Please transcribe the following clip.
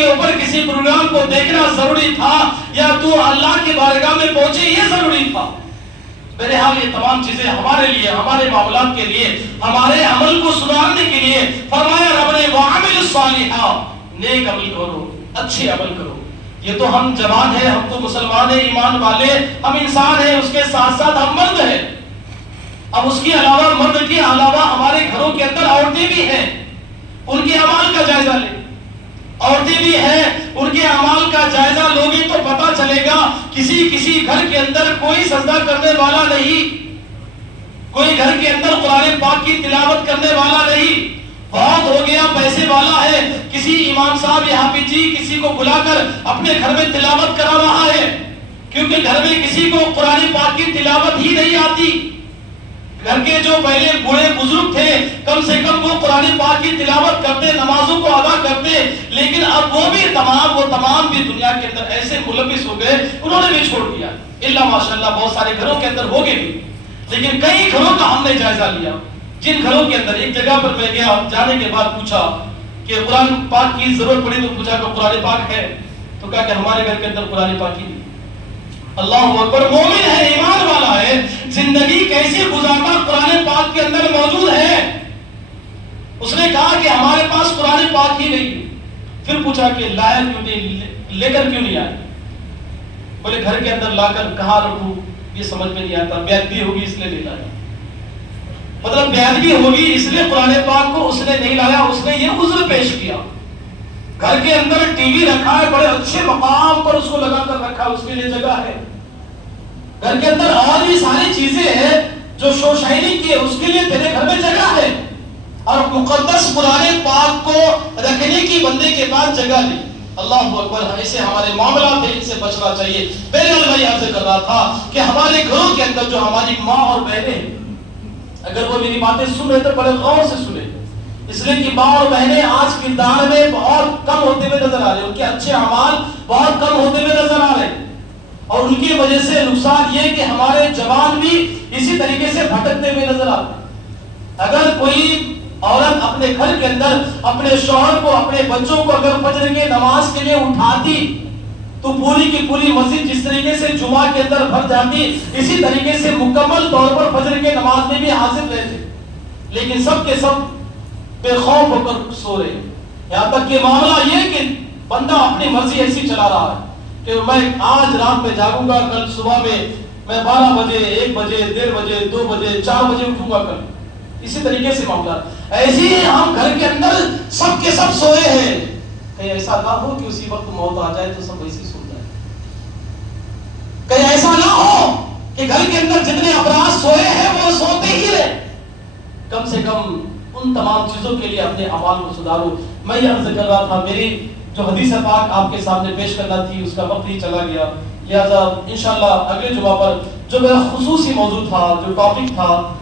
کے اوپر کسی پروگرام کو دیکھنا ضروری تھا یا تو اللہ کی بارگاہ میں پہنچے یہ ضروری تھا؟ بہرحال یہ تمام چیزیں ہمارے لیے، ہمارے معاملات کے لیے، ہمارے عمل کو سدھارنے کے لیے فرمایا رب نے وَعَمِلُ الصَّالِحَاتِ، نیک عمل کرو، اچھے عمل کرو۔ یہ تو ہم جوان ہیں، ہم تو مسلمان ہیں، ایمان والے، ہم انسان ہیں، اس کے ساتھ ساتھ ہم مرد ہیں۔ اب اس کے علاوہ، مرد کے علاوہ ہمارے گھروں کے اندر عورتیں بھی ہیں، ان کے اعمال کا جائزہ لیں۔ عورتیں بھی ہیں، ان کے اعمال کا جائزہ لوگے تو پتہ چلے گا کسی گھر کے اندر کوئی سجدہ کرنے والا نہیں، کوئی گھر کے اندر قرآن پاک کی تلاوت کرنے والا نہیں، بہت ہو گیا پیسے والا ہے، کسی امام صاحب یا حافظ جی کسی کو بلا کر اپنے گھر میں تلاوت کرا رہا ہے، کیونکہ گھر میں کسی کو قرآن پاک کی تلاوت ہی نہیں آتی۔ گھر کے جو پہلے بوڑھے بزرگ تھے کم سے کم وہ قرآن پاک کی تلاوت کرتے، نمازوں کو ادا کرتے، لیکن اب وہ تمام بھی دنیا کے اندر ایسے ملوث ہو گئے، انہوں نے بھی چھوڑ دیا۔ اللہ ماشاءاللہ بہت سارے گھروں کے اندر ہو گئے بھی، لیکن کئی گھروں کا ہم نے جائزہ لیا، جن گھروں کے اندر ایک جگہ پر میں گیا، جانے کے بعد پوچھا کہ قرآن پاک کی ضرورت پڑی تو پوچھا کہ قرآن پاک ہے؟ تو کہا کہ ہمارے گھر کے اندر قرآن پاک ہی نہیں۔ اللہ اکبر، مومن ہے، ایمان والا ہے، زندگی کیسے گزارتا قرآن پاک کے اندر موجود ہے۔ اس نے کہا کہ ہمارے پاس قرآن پاک ہی نہیں۔ پھر پوچھا کہ لایا کیوں نہیں، لے کر کیوں نہیں آئے؟ بولے گھر کے اندر لا کر کہاں رکھوں یہ سمجھ میں نہیں آتا، بیعدبی ہوگی اس لیے نہیں لایا۔ مطلب بیعدبی ہوگی اس لیے قرآن پاک کو اس نے نہیں لایا، اس نے یہ عذر پیش کیا۔ گھر کے اندر ٹی وی رکھا ہے، بڑے اچھے مقام پر اس کو لگا کر رکھا، اس کے لیے جگہ ہے۔ گھر کے اندر اور بھی ساری چیزیں ہیں جو شو شائننگ کی ہے، اس کے لیے تیرے گھر میں جگہ ہے، اور مقدس قرآن پاک کو رکھنے کی بندے کے پاس جگہ نہیں۔ اللہ اکبر، ایسے ہمارے معاملات ہیں، ان سے بچنا چاہیے۔ بہرحال میں عرض کر رہا تھا کہ ہمارے گھروں کے اندر جو ہماری ماں اور بہنیں ہیں، اگر وہ میری باتیں سن رہے تو بڑے غور سے سنیں، اس لیے کہ ماں اور بہنیں آج کردار میں بہت کم ہوتے ہوئے نظر آ رہے ہیں، ان کے اچھے اعمال بہت کم ہوتے ہوئے نظر آ رہے ہیں، اور ان کی وجہ سے نقصان یہ کہ ہمارے جوان بھی اسی طریقے سے بھٹکتے ہوئے نظر آتے ہیں۔ اگر کوئی عورت اپنے گھر کے اندر اپنے شوہر کو، اپنے بچوں کو اگر فجر کی نماز کے لیے اٹھاتی تو پوری کی پوری مسجد جس طریقے سے جمعہ کے اندر بھر جاتی، اسی طریقے سے مکمل طور پر فجر کے نماز میں بھی حاضر رہتے، لیکن سب کے سب بے خوف ہو کر سو رہے ہیں۔ یہاں تک کہ معاملہ یہ کہ بندہ اپنی مرضی ایسی چلا رہا ہے کہ میں آج رات میں جاگوں گا، کل صبح میں 12 بجے، 1 بجے، 1:30 بجے، 2 بجے، 4 بجے اٹھوں گا کل، اسی طریقے سے معاملات۔ ایسے ہی ہم گھر کے اندر سب کے سب سوئے ہیں، کہیں ایسا نہ ہو کہ اسی وقت موت آ جائے تو سب ویسے سو جائے۔ کہیں ایسا نہ ہو کہ گھر کے اندر جتنے افراد سوئے ہیں وہ سوتے ہی رہے۔ کم سے کم ان تمام چیزوں کے لیے اپنے اعمال کو سدھارو۔ میں یہ عرض کر رہا تھا، میری جو حدیث پاک آپ کے سامنے پیش کرنا تھی اس کا وقت ہی چلا گیا، لہذا انشاءاللہ اگلے جمعہ پر جو میرا خصوصی موضوع تھا، جو ٹاپک تھا،